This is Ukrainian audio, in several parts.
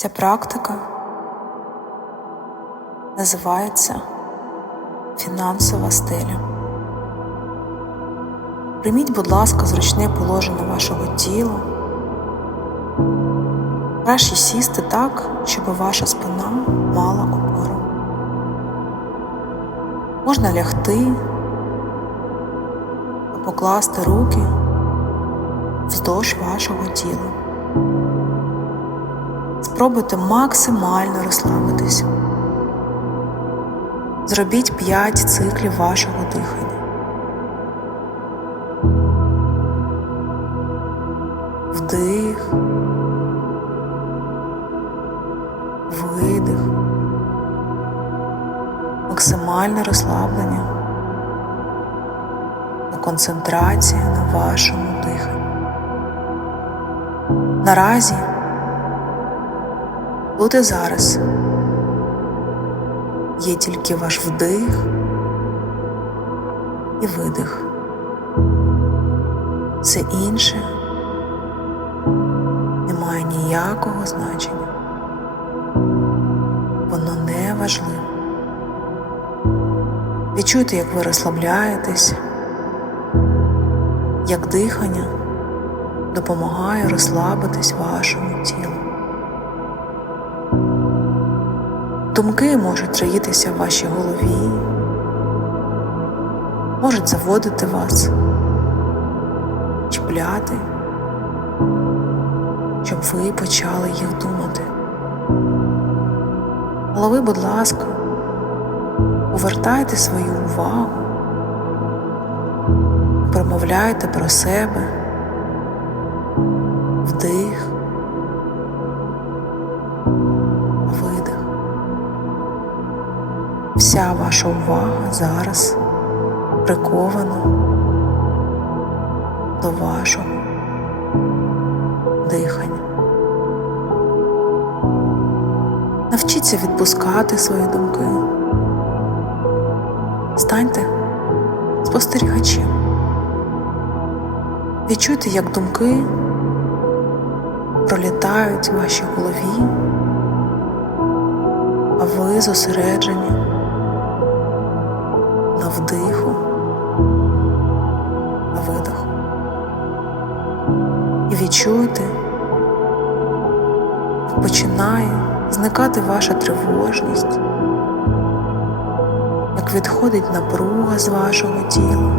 Ця практика називається фінансова стеля. Прийміть, будь ласка, зручне положення вашого тіла. Краще сісти так, щоб ваша спина мала опору. Можна лягти та покласти руки вздовж вашого тіла. Спробуйте максимально розслабитись. Зробіть 5 циклів вашого дихання. Вдих, видих, максимальне розслаблення та концентрація на вашому диханні. Наразі тут і зараз є тільки ваш вдих і видих. Все інше не має ніякого значення. Воно не важливе. Відчуйте, як ви розслабляєтесь, як дихання допомагає розслабитись вашому тілу. Думки можуть роїтися в вашій голові, можуть заводити вас, чіпляти, щоб ви почали їх думати. Але ви, будь ласка, повертайте свою увагу, промовляйте про себе, вдих, Вся ваша увага зараз прикована до вашого дихання. Навчіться відпускати свої думки. Станьте спостерігачем. Відчуйте, як думки пролітають в вашій голові, а ви зосереджені на вдиху, на видиху. І відчуйте, як починає зникати ваша тривожність, як відходить напруга з вашого тіла,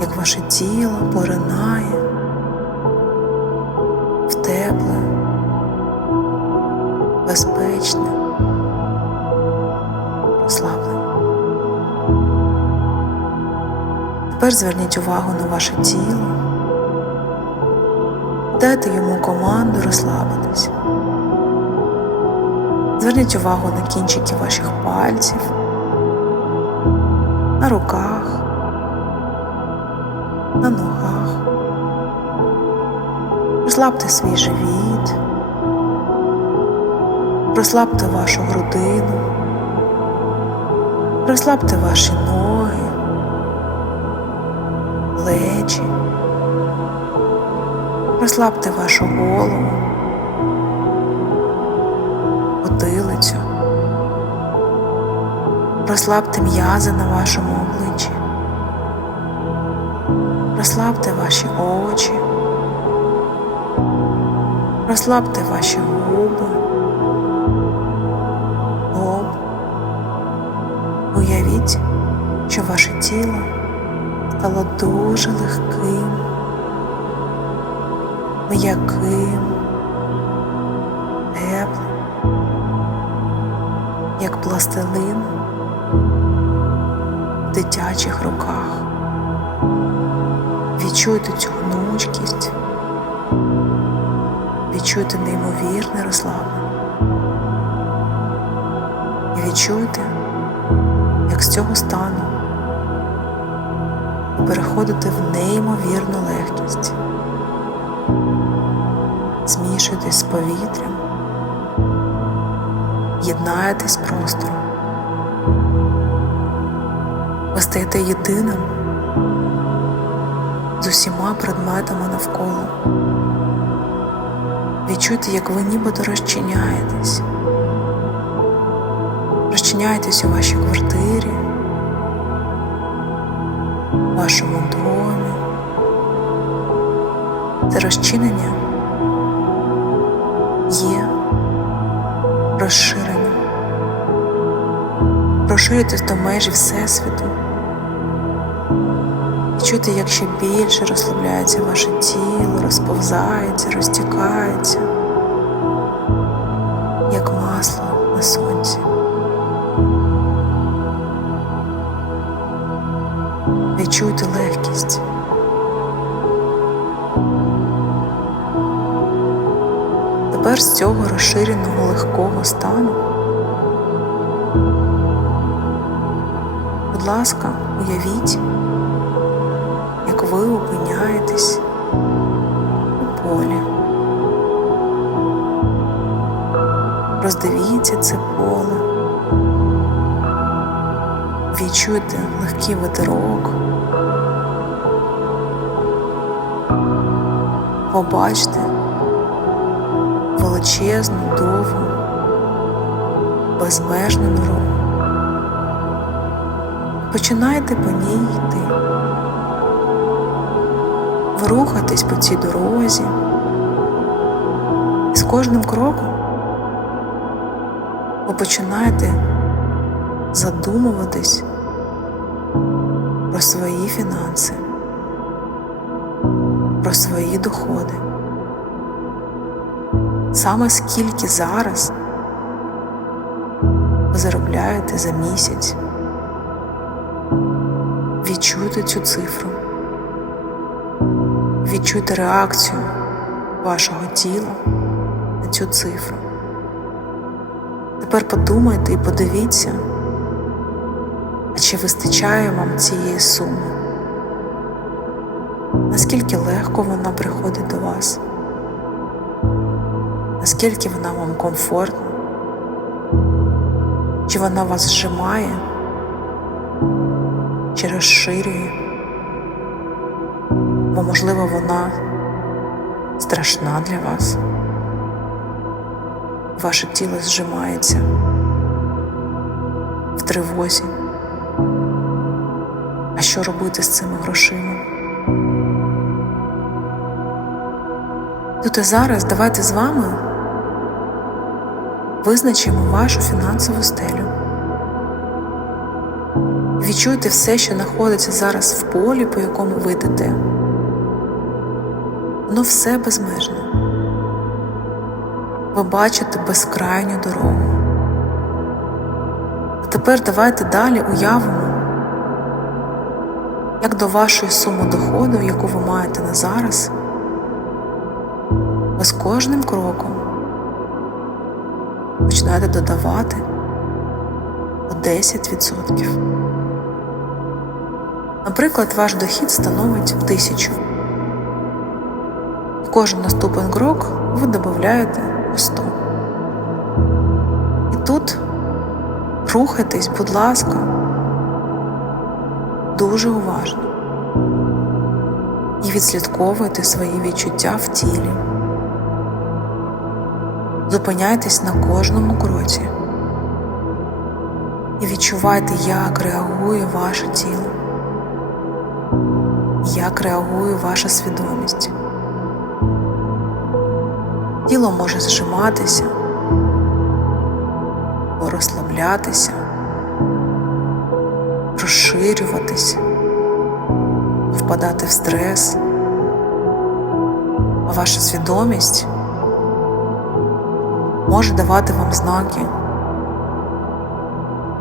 як ваше тіло поринає в тепле, безпечне, Тепер зверніть увагу на ваше тіло. Дайте йому команду розслабитись. Зверніть увагу на кінчики ваших пальців, на руках, на ногах. Розслабте свій живіт, розслабте вашу грудину, розслабте ваші ноги, плечі. Розслабте вашу голову, потилицю, розслабте м'язи на вашому обличчі, розслабте ваші очі, розслабте ваші губи, лоб. Уявіть, що ваше тіло стало дуже легким м'яким, теплим, як пластилин в дитячих руках. Відчуйте цю гнучкість, відчуйте неймовірне розслаблення. І відчуйте, як з цього стану ви переходите в неймовірну легкість змішуєтесь з повітрям, єднаєтесь з простором. Ви стаєте єдиним з усіма предметами навколо. Відчуйте, як ви нібито розчиняєтесь. Розчиняєтесь у вашій квартирі, вашому домі. Це розчинення є розширенням. Розширюйтесь до межі Всесвіту. Чути, як ще більше розслабляється ваше тіло, розповзається, розтікається, як масло на сонці. Відчуйте легкість. Тепер з цього розширеного легкого стану. Будь ласка, уявіть, як ви опиняєтесь у полі. Роздивіться це поле, відчуйте легкий ветерок, побачте величезну, довгу, безмежну нору. Починайте по ній йти. Ви по цій дорозі. І з кожним кроком ви починаєте задумуватись про свої фінанси, про свої доходи. Саме скільки зараз ви заробляєте за місяць. Відчуйте цю цифру, відчуйте реакцію вашого тіла на цю цифру. Тепер подумайте і подивіться, чи вистачає вам цієї суми, наскільки легко вона приходить до вас, наскільки вона вам комфортна, чи вона вас зжимає чи розширює, бо, можливо, вона страшна для вас. Ваше тіло зжимається в тривозі. А що робити з цими грошима? Тут і зараз давайте з вами визначимо вашу фінансову стелю. Відчуйте все, що знаходиться зараз в полі, по якому ви йдете. Воно все безмежне. Ви бачите безкрайню дорогу. А тепер давайте далі уявимо, як до вашої суми доходу, яку ви маєте на зараз, з кожним кроком починаєте додавати по 10%. Наприклад, ваш дохід становить тисячу. І кожен наступний крок ви додаєте по 100. І тут рухайтесь, будь ласка, дуже уважно і відслідковуйте свої відчуття в тілі. Зупиняйтесь на кожному кроці. І відчувайте, як реагує ваше тіло. Як реагує ваша свідомість. Тіло може зжиматися, розслаблятися, розширюватись, впадати в стрес, а ваша свідомість може давати вам знаки,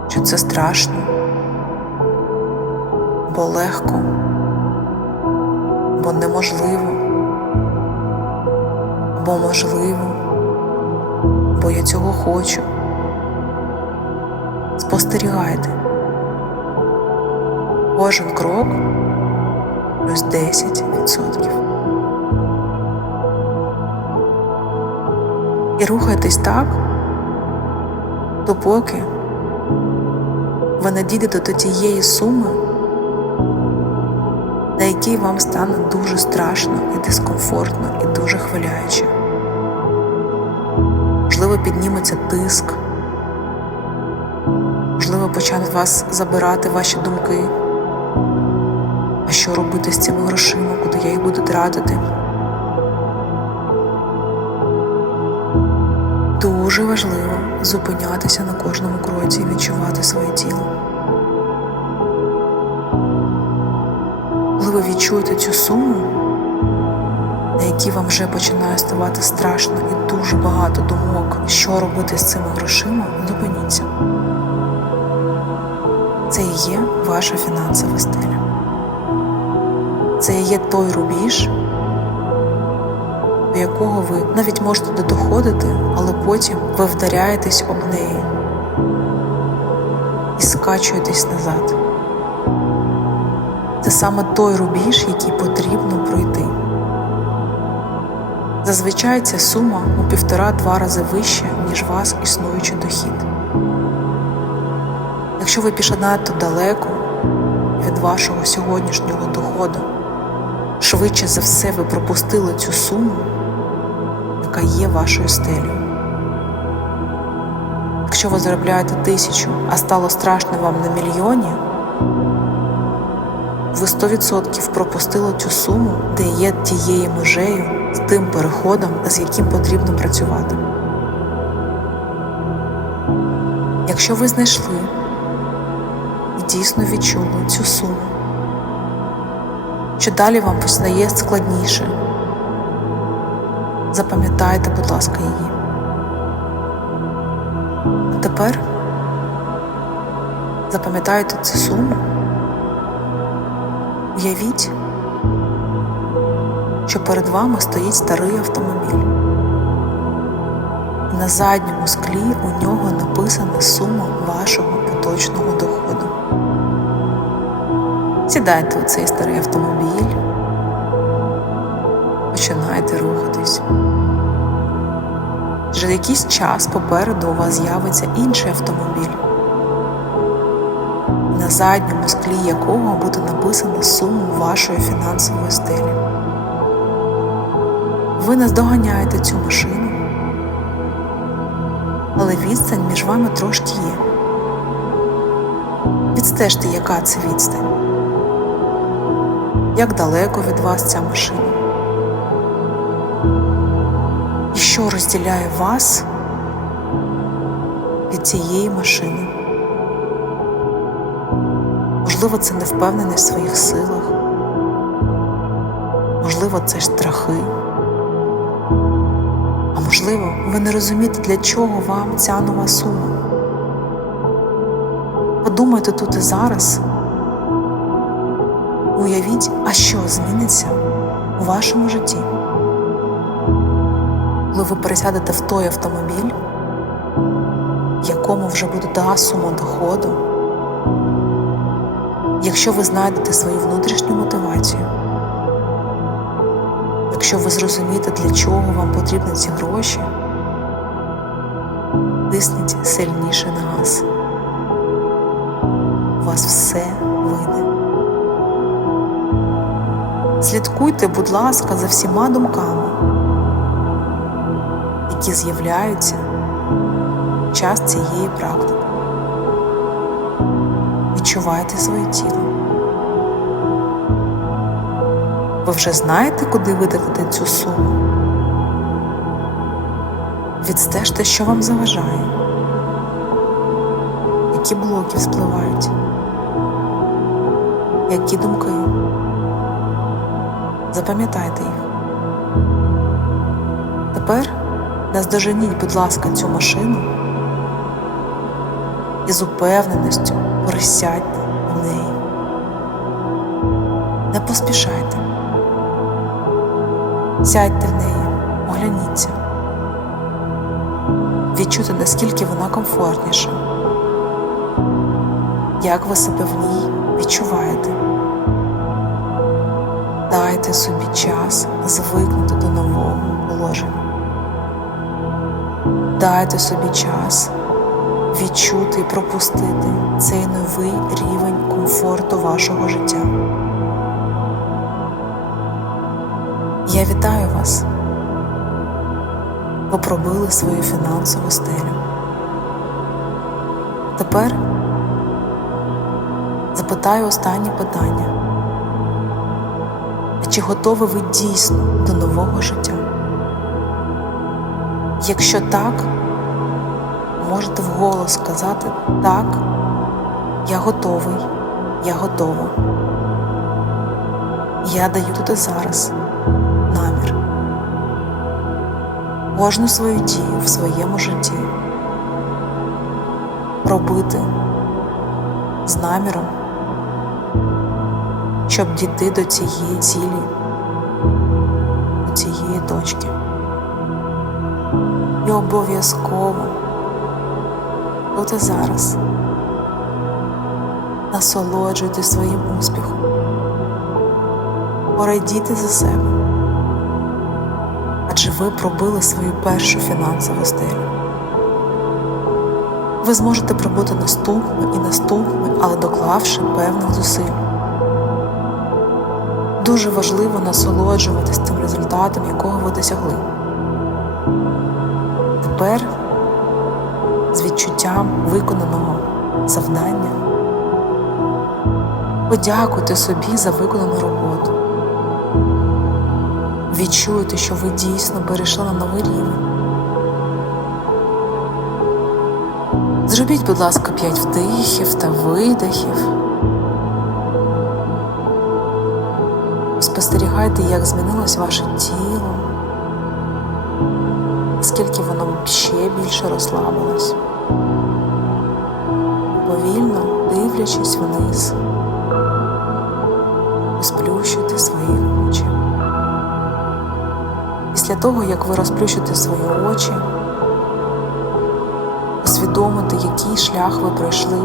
що це страшно, бо легко або неможливо, або можливо, бо я цього хочу. Спостерігайте. Кожен крок плюс 10%. І рухайтесь так, допоки ви не дійдете до тієї суми на якій вам стане дуже страшно і дискомфортно, і дуже хвиляюче. підніметься тиск, можливо, почнуть вас забирати ваші думки. А що робити з цими грошима, куди я їх буду тратити? Дуже важливо зупинятися на кожному кроці і відчувати своє тіло. Коли ви відчуєте цю суму, на якій вам вже починає ставати страшно і дуже багато думок, що робити з цими грошима, зупиніться. Це і є ваша фінансова стиля. Це і є той рубіж, до якого ви навіть можете доходити, але потім ви вдаряєтесь об неї і скачуєтесь назад. Це саме той рубіж, який потрібно пройти. Зазвичай ця сума у півтора-два рази вища, ніж вас існуючий дохід. Якщо ви пішли надто далеко від вашого сьогоднішнього доходу, швидше за все ви пропустили цю суму, яка є вашою стелею. Якщо ви заробляєте тисячу, а стало страшно вам на мільйоні, ви 100% пропустили цю суму, де є тією межею з тим переходом, з яким потрібно працювати. Якщо ви знайшли і дійсно відчули цю суму, що далі вам постає складніше, запам'ятайте, будь ласка, її. А тепер запам'ятайте цю суму. Уявіть, що перед вами стоїть старий автомобіль. На задньому склі у нього написана сума вашого поточного доходу. Сідайте у цей старий автомобіль, починайте рухатись. Через якийсь час попереду у вас з'явиться інший автомобіль на задньому склі якого буде написано суму вашої фінансової стилі. Ви наздоганяєте цю машину, але відстань між вами трошки є. Відстежте, яка це відстань, як далеко від вас ця машина. Що розділяє вас від цієї машини? Можливо, це невпевненість в своїх силах, можливо, це страхи. А можливо, ви не розумієте, для чого вам ця нова сума. Подумайте тут і зараз. Уявіть, а що зміниться у вашому житті, коли ви пересядете в той автомобіль, якому вже буде та сума доходу якщо ви знайдете свою внутрішню мотивацію, якщо ви зрозумієте, для чого вам потрібні ці гроші, тисніть сильніше на газ. У вас все вийде. Слідкуйте, будь ласка, за всіма думками, які з'являються час цієї практики відчувайте своє тіло. Ви вже знаєте, куди видалити цю суму? Відстежте, що вам заважає, які блоки спливають, які думки. Запам'ятайте їх. Тепер наздоженіть, будь ласка, цю машину і з упевненістю присядьте в неї. Не поспішайте. Сядьте в неї, огляніться. Відчуйте, наскільки вона комфортніша, як ви себе в ній відчуваєте. Дайте собі час звикнути до нового положення. Дайте собі час відчути і пропустити цей новий рівень комфорту вашого життя. Я вітаю вас. ви пробили свою фінансову стелю. Тепер запитаю останнє питання. Чи готові ви дійсно до нового життя? Якщо так, можете вголос сказати так, я готовий, я готова. Я даю тут і зараз намір. Кожну свою дію в своєму житті робити з наміром, щоб дійти до цієї цілі, до цієї точки. І обов'язково тут зараз насолоджуйтесь своїм успіхом, порадійте за себе, адже ви пробили свою першу фінансову стелю. Ви зможете пробути наступними і наступними, але доклавши певних зусиль. Дуже важливо насолоджуватись тим результатом, якого ви досягли. Тепер з відчуттям виконаного завдання подякуйте собі за виконану роботу. Відчуйте, що ви дійсно перейшли на новий рівень. Зробіть, будь ласка, п'ять вдихів та видихів. Спостерігайте, як змінилось ваше тіло, скільки воно ще більше розслабилось. Повільно дивлячись вниз, розплющуйте свої очі. Після того, як ви розплющите свої очі, усвідомити, який шлях ви пройшли.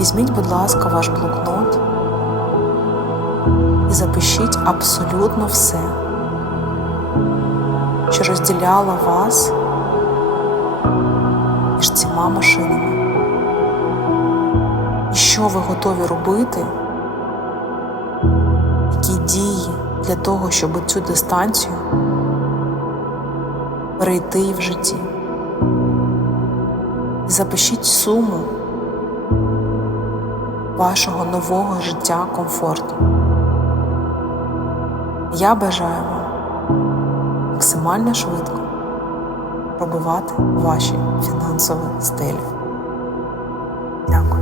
Візьміть, будь ласка, ваш блокнот і запишіть абсолютно все, що розділяло вас між цими машинами. І що ви готові робити, які дії для того, щоб цю дистанцію перейти в житті. Запишіть суму вашого нового життя комфорту. Я бажаю вам максимально швидко пробивати ваші фінансові стелі. Дякую.